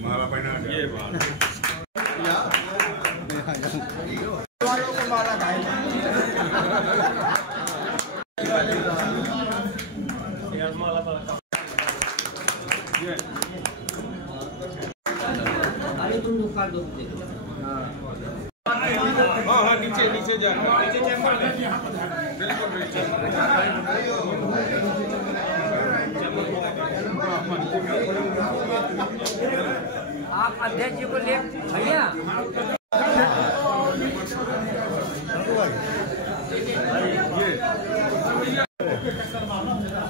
माला पहना ये हाँ नीचे नीचे जा आप अध्यक्ष जी को ले भैया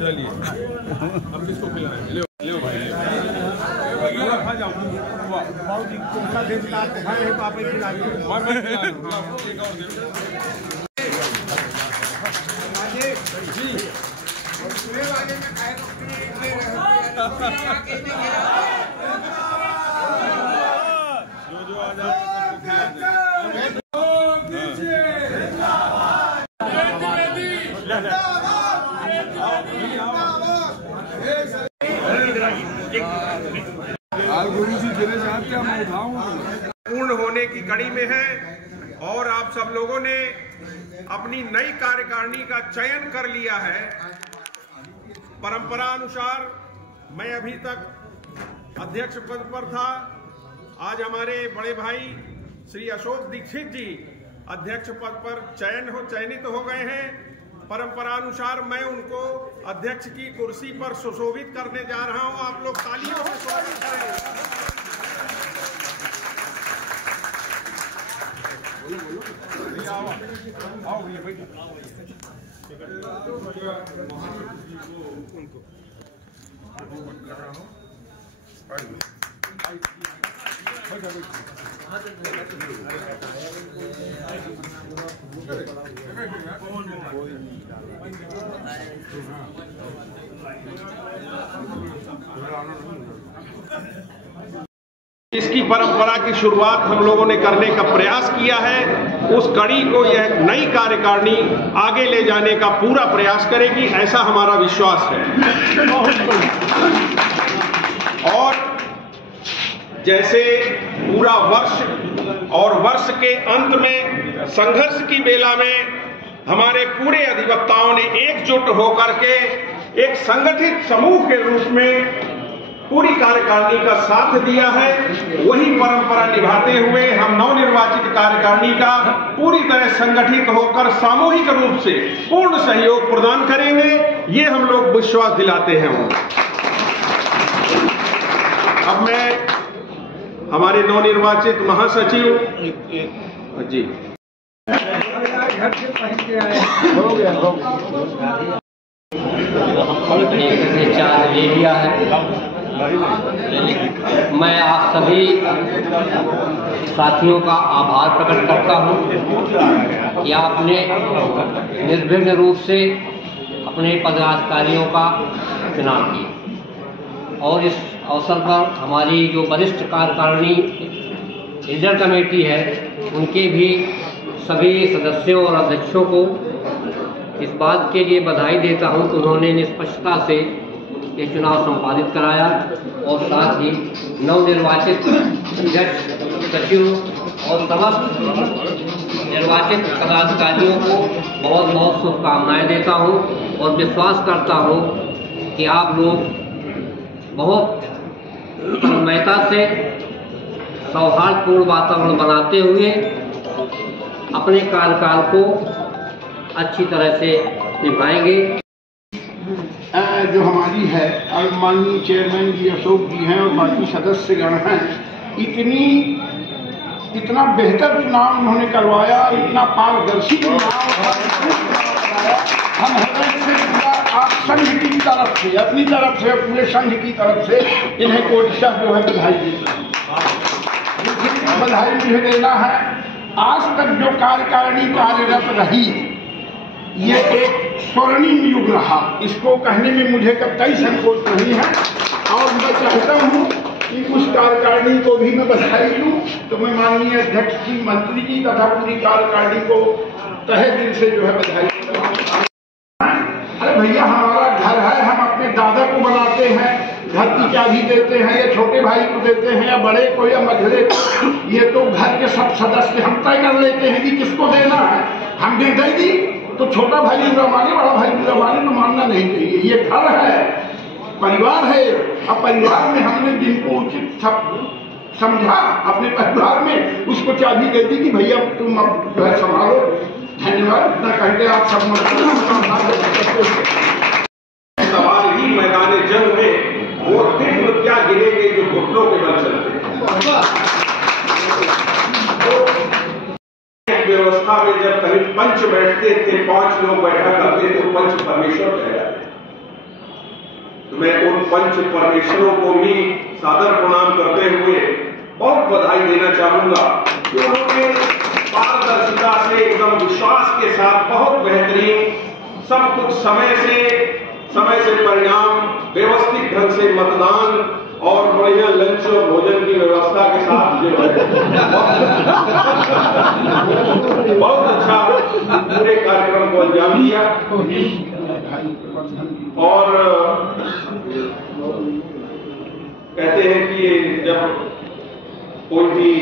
चलिए अब किसको खिलाएं? ले ले भाई खा जाओ बहुत ही कोसा दे दिया खाए हैं पापा खिला दो मैं खिला दूंगा एक और दे जी और पूरे आगे में खाए तो जो आ जाए पूर्ण होने की कड़ी में है और आप सब लोगों ने अपनी नई कार्यकारिणी का चयन कर लिया है। परंपरा अनुसार मैं अभी तक अध्यक्ष पद पर था। आज हमारे बड़े भाई श्री अशोक दीक्षित जी अध्यक्ष पद पर चयनित हो गए हैं। परंपरा अनुसार मैं उनको अध्यक्ष की कुर्सी पर सुशोभित करने जा रहा हूं। आप लोग तालियों से स्वागत करें। आओ ये भाई उनको इसकी परंपरा की शुरुआत हम लोगों ने करने का प्रयास किया है। उस कड़ी को यह नई कार्यकारिणी आगे ले जाने का पूरा प्रयास करेगी, ऐसा हमारा विश्वास है। और जैसे पूरा वर्ष और वर्ष के अंत में संघर्ष की बेला में हमारे पूरे अधिवक्ताओं ने एकजुट होकर के एक संगठित समूह के रूप में पूरी कार्यकारिणी का साथ दिया है, वही परंपरा निभाते हुए हम नवनिर्वाचित कार्यकारिणी का पूरी तरह संगठित होकर सामूहिक रूप से पूर्ण सहयोग प्रदान करेंगे, ये हम लोग विश्वास दिलाते हैं। अब मैं हमारे नवनिर्वाचित महासचिव जी चार्ज ले लिया है। मैं आप सभी साथियों का आभार प्रकट करता हूं कि आपने निर्विघ्न रूप से अपने पदाधिकारियों का चुनाव किया और इस अवसर पर हमारी जो वरिष्ठ कार्यकारिणी लीडर कमेटी है उनके भी सभी सदस्यों और अध्यक्षों को इस बात के लिए बधाई देता हूं कि उन्होंने निष्पक्षता से ये चुनाव संपादित कराया और साथ ही नवनिर्वाचित अध्यक्ष सचिव और समस्त निर्वाचित पदाधिकारियों को बहुत बहुत शुभकामनाएं देता हूं और विश्वास करता हूं कि आप लोग बहुत तन्मयता से सौहार्दपूर्ण वातावरण बनाते हुए अपने कार्यकाल को अच्छी तरह से निभाएंगे। जो हमारी है, माननीय चेयरमैन जी अशोक जी हैं और बाकी सदस्यगण हैं, इतना बेहतर चुनाव उन्होंने करवाया, इतना पारदर्शी चुनाव कराया। हम हृदय से पूरा आप संघ की तरफ से, अपनी तरफ से, पूरे संघ की तरफ से इन्हें कोटिशः जो है बधाई देते हैं। बधाई मुझे देना है। आज तक जो कार्यकारिणी कार्यरत रही, ये एक स्वर्णिम युग रहा, इसको कहने में मुझे कतई संकोच नहीं है। और मैं चाहता हूँ कि उस कार्यकारिणी को भी मैं बधाई दूँ, तो मैं माननीय अध्यक्ष जी, मंत्री जी तथा पूरी कार्यकारिणी को तहे दिल से जो है बधाई देता हूँ। अरे भैया, हमारा घर है, हम अपने दादा को बनाते हैं, घर की चाबी देते हैं, या छोटे भाई को देते हैं, या बड़े को, या मझले को। ये तो घर के सब सदस्य हम तय कर लेते हैं कि किसको देना है। हम दे देंगे तो छोटा भाई बुरा माने, बड़ा भाई बुरा माने, तो मानना नहीं चाहिए। ये घर है, परिवार है। अब परिवार में हमने जिनको उचित समझा अपने परिवार में, उसको चाबी दे दी कि भैया तुम अब जो है संभालो। धन्यवाद। इतना कहते आप सब सवाल ही मैदान जंग में वो तीव्र क्या गिरेंगे जो घुटनों के बल चलते हैं। व्यवस्था में जब कहीं पंच बैठते थे, 5 लोग बैठा करते थे, तो पंच परमेश्वर कहलाते। तो मैं उन पंच परमेश्वरों को भी सादर प्रणाम करते हुए बहुत बधाई देना चाहूंगा कि उन्होंने पारदर्शिता से, एकदम विश्वास के साथ बहुत बेहतरीन सब कुछ समय से परिणाम, व्यवस्थित ढंग से मतदान और बढ़िया लंच और भोजन की व्यवस्था के साथ जो है बहुत अच्छा पूरे कार्यक्रम को अंजाम दिया। और कहते हैं कि जब कोई भी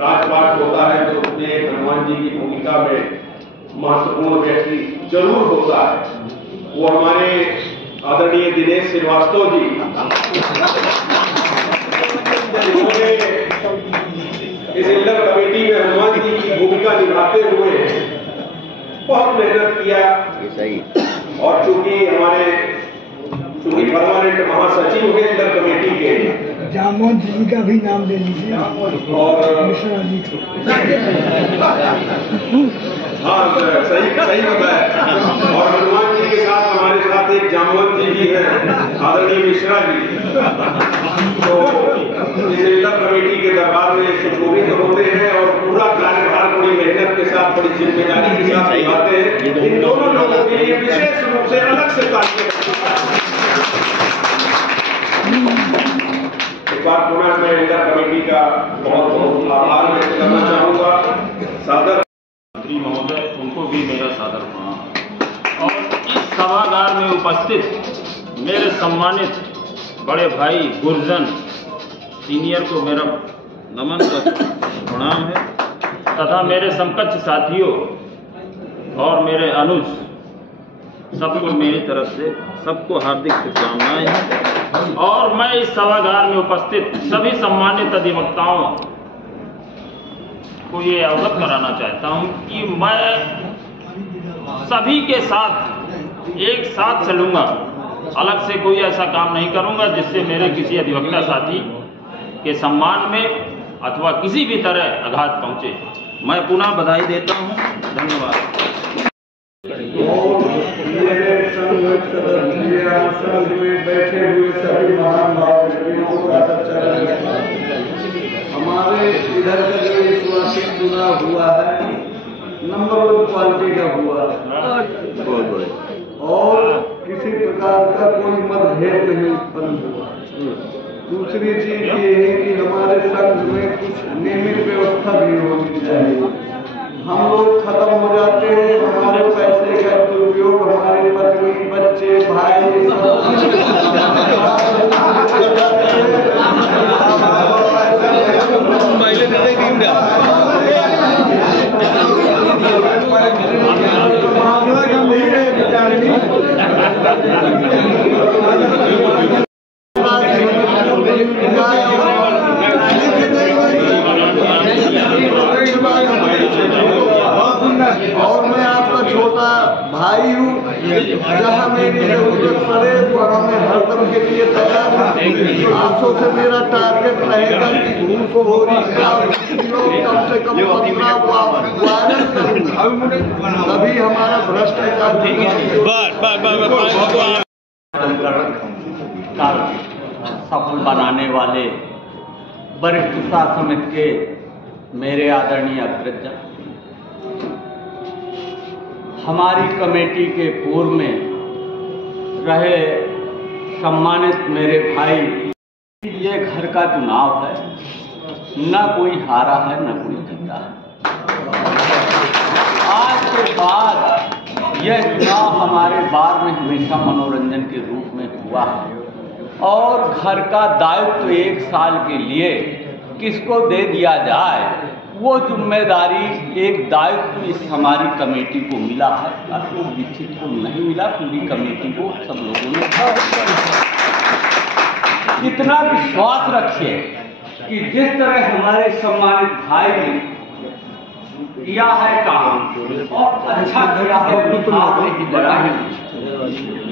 राजपाट होता है तो उसमें हनुमान जी की भूमिका में महत्वपूर्ण व्यक्ति जरूर होता है। वो हमारे आदरणीय दिनेश श्रीवास्तव जी, जिन्होंने इस इंटर कमेटी में हनुमान जी की भूमिका निभाते हुए बहुत मेहनत किया। और चूंकि परमानेंट महासचिव हुए इंटर कमेटी के, जामोद जी का भी नाम ले लीजिए और मिश्रा जी। हाँ, सही बताया। और हनुमान जी के साथ हमारे साथ एक जामवंत जी भी हैं, आदरणीय मिश्रा जी। तो इस इंटर कमेटी के दरबार में सुशोभित होते हैं और पूरा कार्यभार बड़ी मेहनत के साथ, बड़ी जिम्मेदारी के साथ निभाते हैं। इन दोनों लोगों के लिए विशेष रूप से अलग से तालियां। एक बार पुनः मैं इंटर कमेटी का बहुत बहुत आभार व्यक्त करना चाहूंगा। सादर मंत्री महोदय, उनको भी मेरा सादर प्रणाम। और इस सभागार में उपस्थित मेरे सम्मानित बड़े भाई गुरजन सीनियर को मेरा नमन प्रणाम है, तथा मेरे समकक्ष साथियों और मेरे अनुज, सबको मेरी तरफ से सबको हार्दिक शुभकामनाएं हैं। और मैं इस सभागार में उपस्थित सभी सम्मानित अधिवक्ताओं को ये अवगत कराना चाहता हूं कि मैं सभी के साथ एक साथ चलूंगा, अलग से कोई ऐसा काम नहीं करूंगा जिससे मेरे किसी अधिवक्ता साथी के सम्मान में अथवा किसी भी तरह आघात पहुंचे। मैं पुनः बधाई देता हूं। धन्यवाद। बैठे हुए सभी महानुभाव हमारे इधर का जो विश्वासिक चुनाव हुआ है, नंबर 1 क्वालिटी का हुआ है और किसी प्रकार का कोई मतभेद नहीं उत्पन्न हुआ। दूसरी चीज ये है कि हमारे संघ में कुछ नियमित व्यवस्था भी होनी चाहिए। हम लोग खत्म हो जाते हैं, हमारे पैसे का दुरुपयोग हमारे पत्नी, बच्चे, भाई और मैं आपका छोटा भाई हूँ, जहाँ मेरी जरूरत पड़े के दौरान 800 से मेरा टारगेट रहेगा कि घूसखोरी का कम से कम 15 वायरल करूंगा, तभी हमारा भ्रष्टाचार का सफल बनाने वाले वरिष्ठता समिति के मेरे आदरणीय अग्रज, हमारी कमेटी के पूर्व में रहे सम्मानित मेरे भाई, ये घर का चुनाव है, न कोई हारा है न कोई जीता है। आज के बाद यह चुनाव हमारे बार में हमेशा मनोरंजन के रूप में हुआ है और घर का दायित्व 1 साल के लिए किसको दे दिया जाए, वो जिम्मेदारी एक दायित्व इस हमारी कमेटी को मिला है। अशोक दीक्षित को नहीं मिला, पूरी कमेटी को सब लोगों ने। इतना विश्वास रखिए कि जिस तरह हमारे सम्मानित भाई ने किया है काम और अच्छा किया है,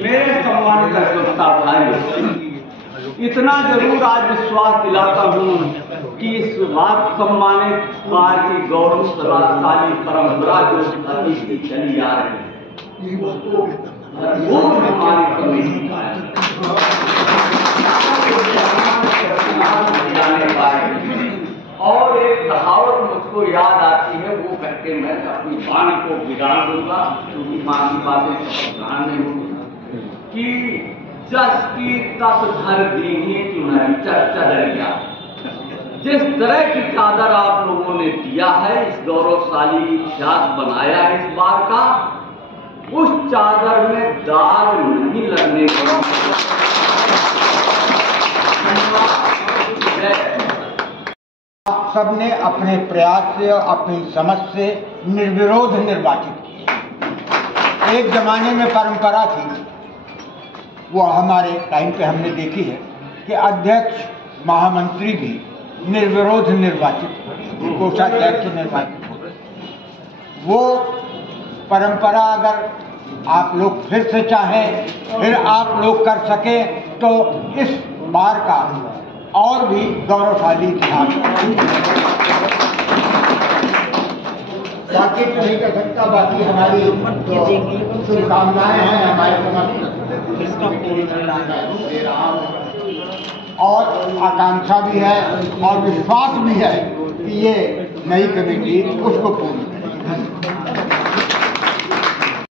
मेरे सम्मानित अध्यक्षा भाई, इतना जरूर आज विश्वास दिलाता हूँ कि इस बात सम्मानित बार की गौरवशाली परंपरा जो अभी से चली आ रही है वो हमारी कमेटी का है और एक कहावत मुझको याद आती है, वो करके मैं अपनी वाणी को बिगाड़ दूंगा क्योंकि बाकी बातें ध्यान नहीं होंगी कि जस की तस धर दीनी चुनरी चदरिया। जिस तरह की चादर आप लोगों ने दिया है, इस गौरवशाली इतिहास बनाया है इस बार का, उस चादर में दाग नहीं लगने का। आप सबने अपने प्रयास से और अपनी समझ से निर्विरोध निर्वाचित किए। एक जमाने में परंपरा थी, वो हमारे टाइम पे हमने देखी है कि अध्यक्ष महामंत्री भी निर्विरोध निर्वाचित होते, कोषाध्यक्ष निर्वाचित होते। वो परंपरा अगर आप लोग फिर से चाहें, फिर आप लोग कर सके तो इस बार का और भी गौरवशाली इतिहास। बाकी तो नहीं कर सकता, बाकी हमारी शुभकामनाएं हैं हमारे समस्त और आकांक्षा भी है और विश्वास भी है कि ये नई कमेटी उसको पूर्ण करेगी।